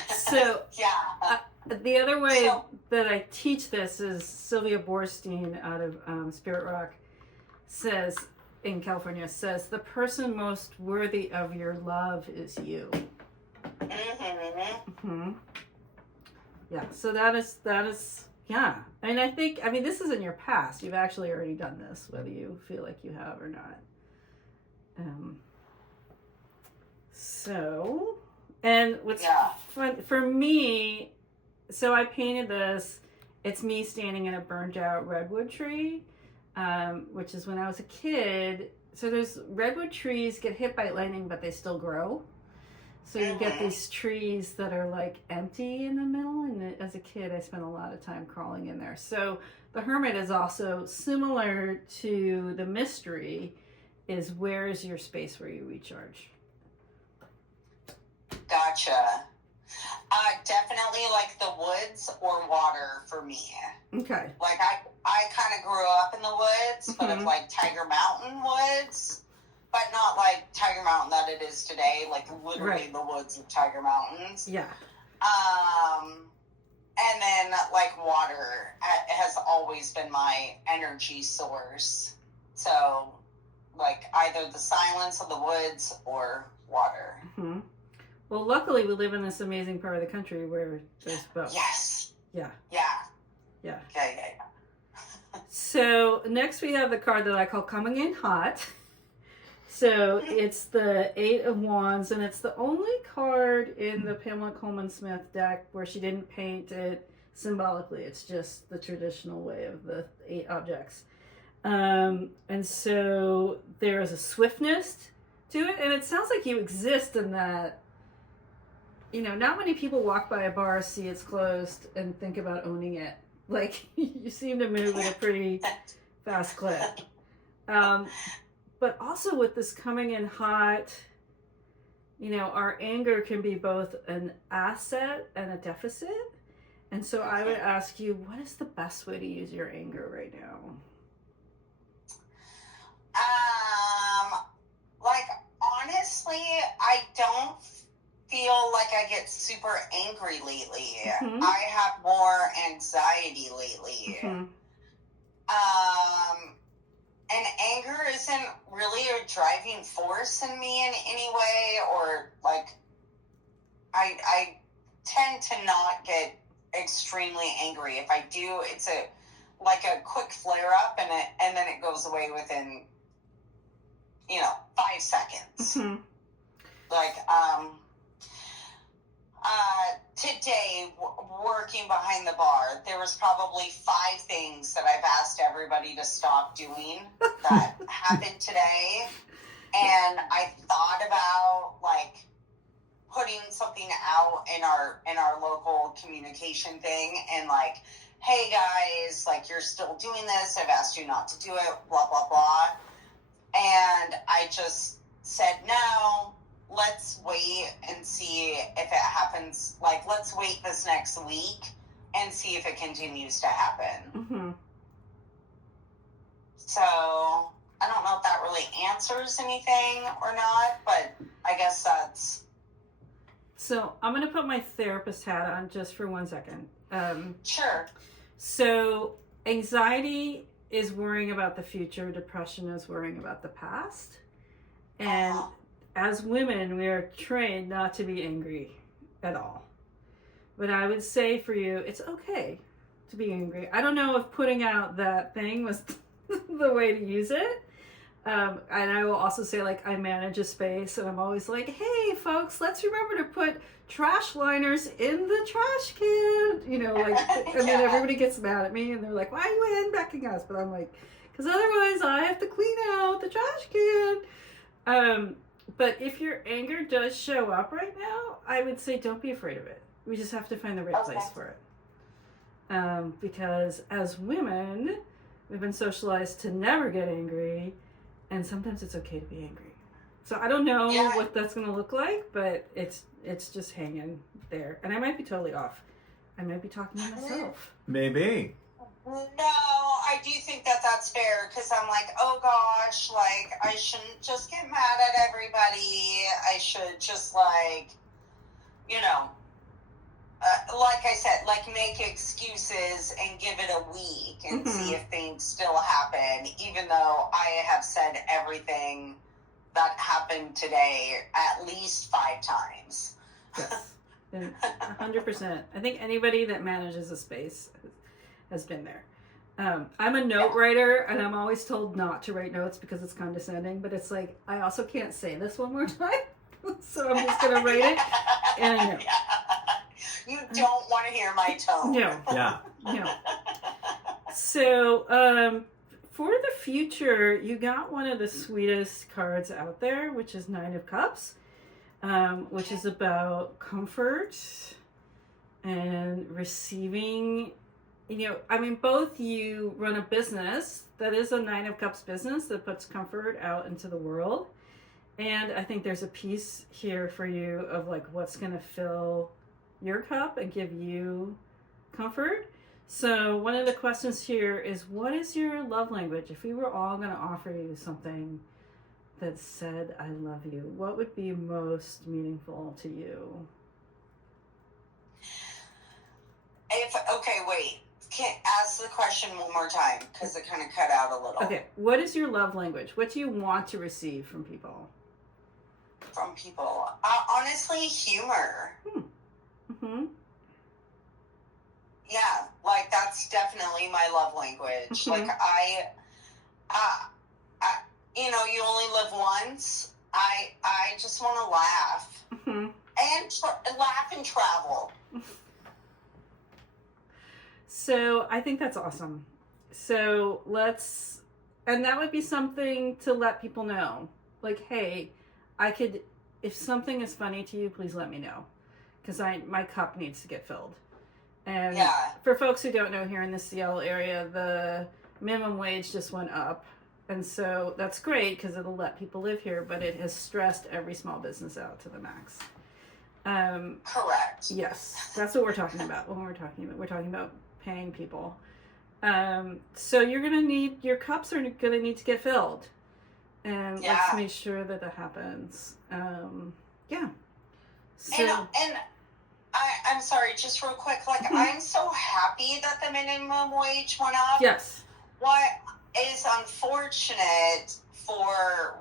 So yeah. the other way that I teach this is Sylvia O'Stayformore out of Spirit Rock says, in California, says, the person most worthy of your love is you. Mm-hmm. Yeah, so that is, yeah. And I think, this is in your past. You've actually already done this, whether you feel like you have or not. So, and what's fun for me, so I painted this, it's me standing in a burned out redwood tree, which is when I was a kid. So there's redwood trees get hit by lightning, but they still grow. So you get these trees that are like empty in the middle, and as a kid I spent a lot of time crawling in there. So the hermit is also similar to the mystery, is where is your space where you recharge? Gotcha. Definitely like the woods or water for me. Okay. Like I kind of grew up in the woods, but of like Tiger Mountain woods, but not like Tiger Mountain that it is today, like literally the woods of Tiger Mountains. Yeah. And then like water has always been my energy source. So like either the silence of the woods or water. Mm-hmm. Well, luckily we live in this amazing part of the country where there's both. Yes. Yeah. Yeah. Yeah. Yeah. So next we have the card that I call Coming In Hot. So it's the Eight of Wands, and it's the only card in the Pamela Coleman Smith deck where she didn't paint it symbolically. It's just the traditional way of the 8 objects. And so there is a swiftness to it, and it sounds like you exist in that. Not many people walk by a bar, see it's closed, and think about owning it. Like, you seem to move at a pretty fast clip. But also with this coming in hot, our anger can be both an asset and a deficit. And so I would ask you, what is the best way to use your anger right now? Like, honestly, I don't feel like I get super angry lately. Mm-hmm. I have more anxiety lately. Mm-hmm. And anger isn't really a driving force in me in any way, or like, I tend to not get extremely angry. If I do, it's a quick flare up, and then it goes away within 5 seconds. Mm-hmm. Like, today, working behind the bar, there was probably 5 things that I've asked everybody to stop doing that happened today. And I thought about, like, putting something out in our local communication thing, and like, hey guys, like, you're still doing this, I've asked you not to do it, blah, blah, blah. And I just said, no, let's wait and see if it happens. Like, let's wait this next week and see if it continues to happen. Mm-hmm. So I don't know if that really answers anything or not, but I guess that's... So I'm going to put my therapist hat on just for 1 second. Sure. So anxiety is worrying about the future. Depression is worrying about the past. And as women, we are trained not to be angry at all. But I would say for you, it's okay to be angry. I don't know if putting out that thing was the way to use it. And I will also say, like, I manage a space, and I'm always like, hey, folks, let's remember to put trash liners in the trash can. And then everybody gets mad at me, and they're like, why are you handbacking us? But I'm like, because otherwise I have to clean out the trash can. But if your anger does show up right now, I would say don't be afraid of it. We just have to find the right place for it. Because as women, we've been socialized to never get angry, and sometimes it's okay to be angry. So I don't know what that's going to look like, but it's just hanging there. And I might be totally off. I might be talking to myself. Maybe. No, I do think that that's fair, because I'm like, oh gosh, like, I shouldn't just get mad at everybody. I should just, like, like I said, like, make excuses and give it a week and see if things still happen, even though I have said everything that happened today at least 5 times. Yes, 100%. I think anybody that manages a space has been there. I'm a note writer, and I'm always told not to write notes because it's condescending, but it's like, I also can't say this one more time, so I'm just going to write it in a note. You don't want to hear my tone. No. Yeah. No. So, for the future, you got one of the sweetest cards out there, which is 9 of Cups, which is about comfort and receiving. Both you run a business that is a 9 of Cups business that puts comfort out into the world. And I think there's a piece here for you of, like, what's going to fill your cup and give you comfort. So one of the questions here is, what is your love language? If we were all going to offer you something that said, I love you, what would be most meaningful to you? Wait. Can't ask the question one more time, because it kind of cut out a little. Okay, what is your love language? What do you want to receive from people? From people? Honestly, humor. Mm-hmm. Yeah, like, that's definitely my love language. Mm-hmm. Like, you only live once. I just want to laugh. Mm-hmm. And laugh and travel. So I think that's awesome. So let's And that would be something to let people know. Like, hey, if something is funny to you, please let me know. Because my cup needs to get filled. And for folks who don't know, here in the Seattle area, the minimum wage just went up. And so that's great because it'll let people live here, but it has stressed every small business out to the max. Correct. Yes, that's what we're talking about when we're talking about paying people. So your cups are gonna need to get filled, and let's make sure that happens. So, and I'm sorry, just real quick. Like, I'm so happy that the minimum wage went up. Yes. What is unfortunate for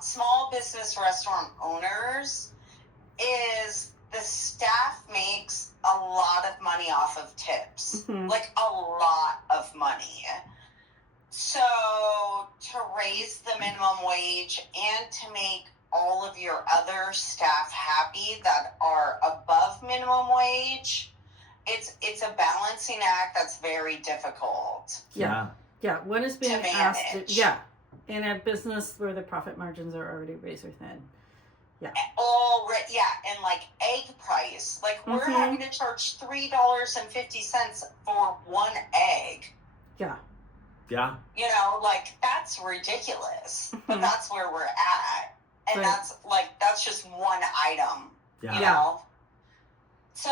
small business restaurant owners is the staff makes a lot of money off of tips. Like, a lot of money. So to raise the minimum wage and to make all of your other staff happy that are above minimum wage, it's a balancing act that's very difficult. Yeah. One is being asked in a business where the profit margins are already razor thin. And like egg price. Like, we're having to charge $3.50 for one egg. Yeah. Yeah. You know, like, that's ridiculous. But that's where we're at. And that's just one item. Yeah. You know? So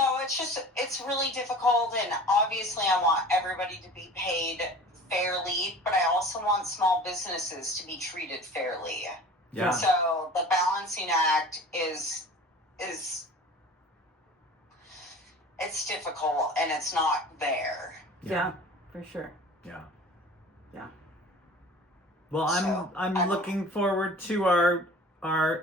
it's really difficult, and obviously I want everybody to be paid fairly, but I also want small businesses to be treated fairly. Yeah. So the balancing act is it's difficult, and it's not there. Yeah, for sure. Yeah. Yeah. Well, I'm looking forward to our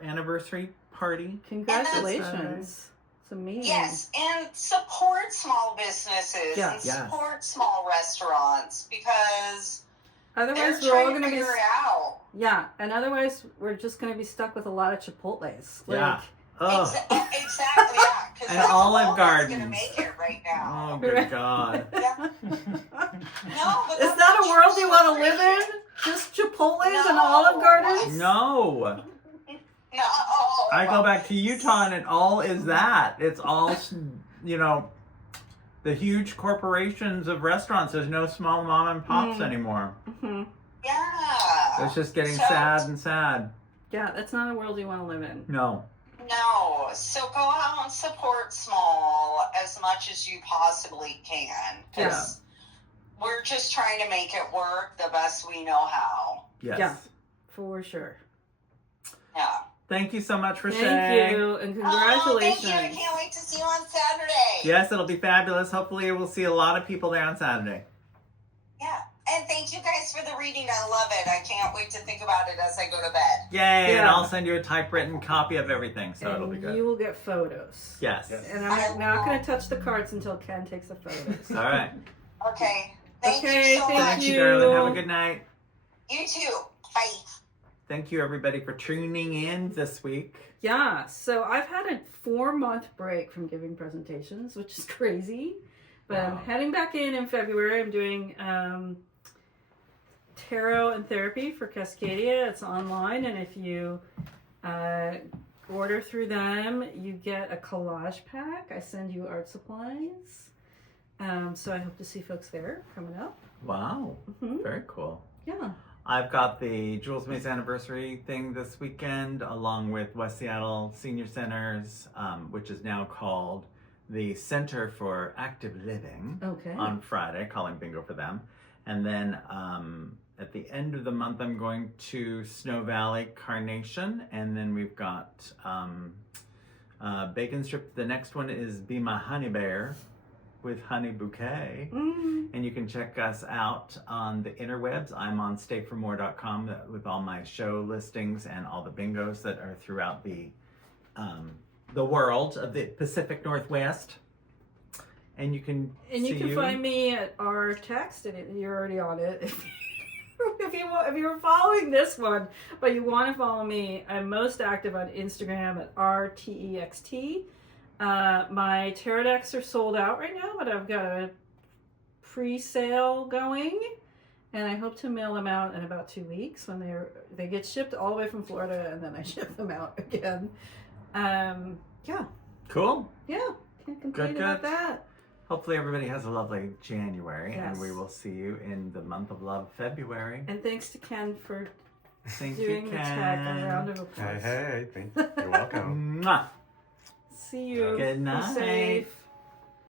anniversary party. Congratulations. It's amazing. Yes, and support small businesses and support small restaurants, because otherwise they're we're all trying to figure it out. Yeah, and otherwise we're just going to be stuck with a lot of Chipotles. Exactly, yeah. And Olive Gardens. Going to make it right now. Oh, good God. Yeah. No, but is that a world you want to live in? Just Chipotles and Olive Gardens? No. No. I go back to Utah, and it all is that. It's all, the huge corporations of restaurants. There's no small mom and pops anymore. Yeah. It's just getting sad and sad. Yeah, that's not a world you want to live in. No. So go out and support small as much as you possibly can. Because we're just trying to make it work the best we know how. Yes. Yeah, for sure. Yeah. Thank you so much for Thank sharing. you, and congratulations. Thank you. I can't wait to see you on Saturday. Yes, it'll be fabulous. Hopefully we'll see a lot of people there on Saturday. Yeah. And thank you guys for the reading. I love it. I can't wait to think about it as I go to bed. Yay, and I'll send you a typewritten copy of everything, so it'll be good. You will get photos. Yes. And I'm not going to touch the cards until Ken takes the photos. All right. Okay. Thank you so much. Thank you, darling. Have a good night. You too. Bye. Thank you, everybody, for tuning in this week. Yeah, so I've had a 4-month break from giving presentations, which is crazy. But I'm heading back in February. I'm doing tarot and therapy for Cascadia. It's online, and if you order through them, you get a collage pack. I send you art supplies. So I hope to see folks there coming up. Wow. Very cool. Yeah. I've got the Jules Mays anniversary thing this weekend, along with West Seattle Senior Centers, which is now called the Center for Active Living, on Friday, calling bingo for them. And then at the end of the month, I'm going to Snow Valley Carnation, and then we've got Bacon Strip. The next one is Be My Honey Bear with Honey Bouquet. And you can check us out on the interwebs. I'm on stayformore.com with all my show listings and all the bingos that are throughout the world of the Pacific Northwest. And you can find me at our text, and you're already on it. If you're following this one, but you want to follow me, I'm most active on Instagram at RTEXT. My tarot decks are sold out right now, but I've got a pre-sale going, And I hope to mail them out in about 2 weeks when they get shipped all the way from Florida, and then I ship them out again. Yeah. Cool. Yeah. Can't complain Good, about good. that. Hopefully everybody has a lovely January, Yes. and we will see you in the month of love, February. And thanks to Ken for Thank doing you, the Ken. tech. A round of applause. Hey, you're welcome. Mwah. See you. Good Be night. safe.